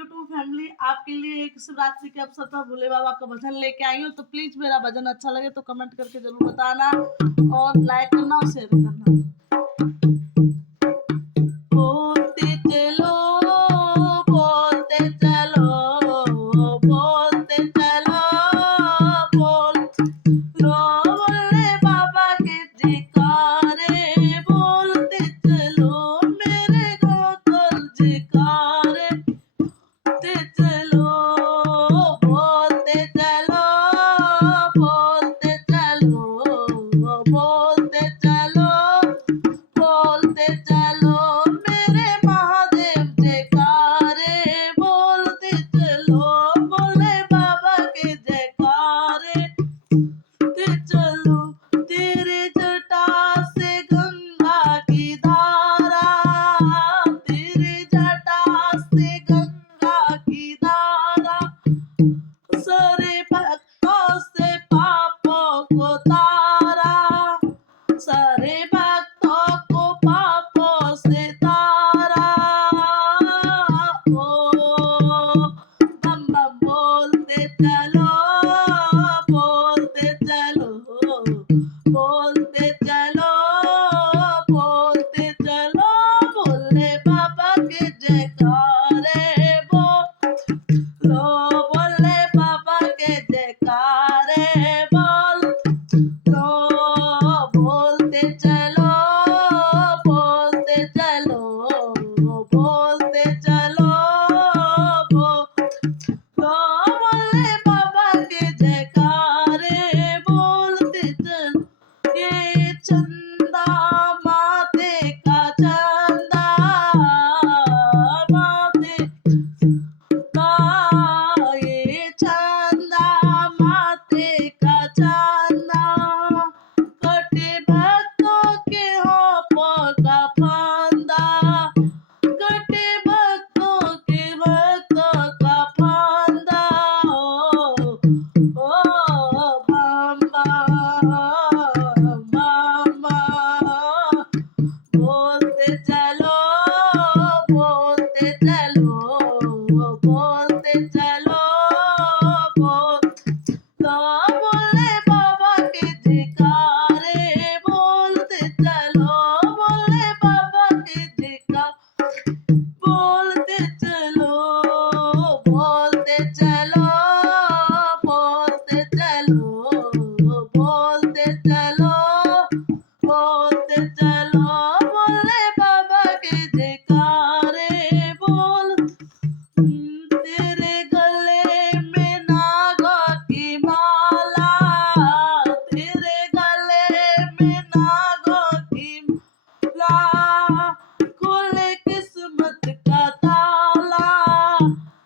YouTube family, आपके लिए एक शिवरात्रि के अवसर पर भोले बाबा का भजन लेके आई हूँ। तो प्लीज मेरा भजन अच्छा लगे तो कमेंट करके जरूर बताना और लाइक करना और शेयर करना। बोलते चलो, बोलते चलो, बोलते चलो, बोले बाबा के जयकारे, बोलते चलो मेरे गोकुल जयकारे, बोलते चलो, बोलते चलो, बोलते चलो, बोलते चलो, बोलते चलो मेरे महादेव जयकारे, बोलते चलो बोले बाबा के जयकारे, बोलते चलो तेरे जटा से गंगा की धारा, तेरे जटा से गंगा की धारा, सारे भक्तों से पापों को तारा, सारे भक्तों को पापों से तारा। ओ बम बम बोलते चलो, बोलते चलो, बोलते चलो, बोलते चलो बोले बाबा के जयकारे, बोले बाबा के जयकारे, बोलते चलो, बोलते चलो, बोलते चलो, बोले बाबा के जयकारे, बोलते चलो ये चंदा माते का चंदा, माते का ये चंदा माते का चंदा, कटे भक्तों के होठों का फंदा, कटे भक्तों का फंदा। ओ बम बम बम, बोलते चलो, बोलते चलो, बोलते चलो, बोले बाबा के जयकारे, बोलते चलो बोले बाबा के जयकारे, बोलते चलो, बोलते चलो, बोलते चलो, बोलते चलो, बोलते चलो बोले बाबा के जयकारे, बोल तेरे गले में नागों की माला, तेरे गले में नागों की माला, खोले किस्मत का ताला,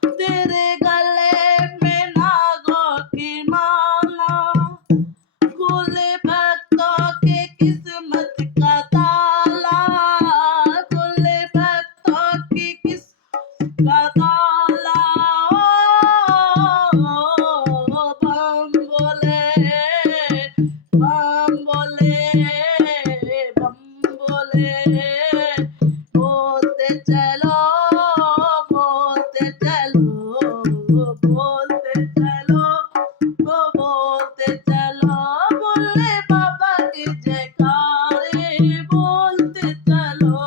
तेरे गले में नागों की माला, खोले भक्तों के किस्मत का ताला, खोले भक्तों की किस्मत का ताला। ओ बम बोले, बम बोले, बम बोले, बोलते चलो, बोलते चलो, बोलते चलो, बोलते चलो बोले बाबा के जयकारे, बोलते चलो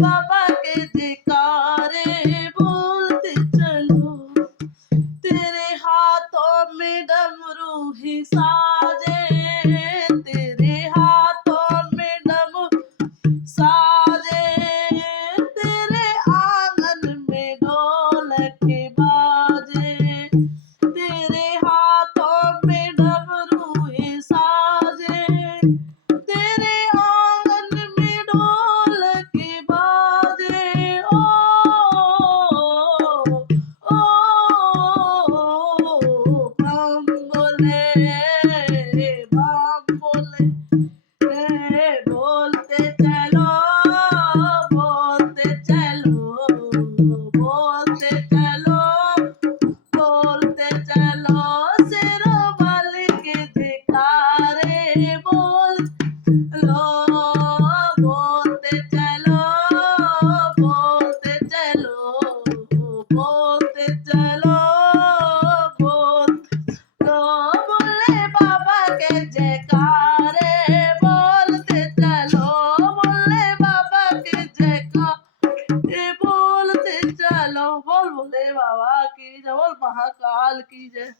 बाबा के जयकारे, बोलते चलो तेरे हाथों में डमरू ही साजे, तेरे हाथों में डमरू साजे, तेरे आंगन में ढोल चलो बोले बाबा के जयकारे बोलते चलो बोले बाबा के जयकारे बोलते चलो बोल बोले बाबा की जय बोल महाकाल की जय।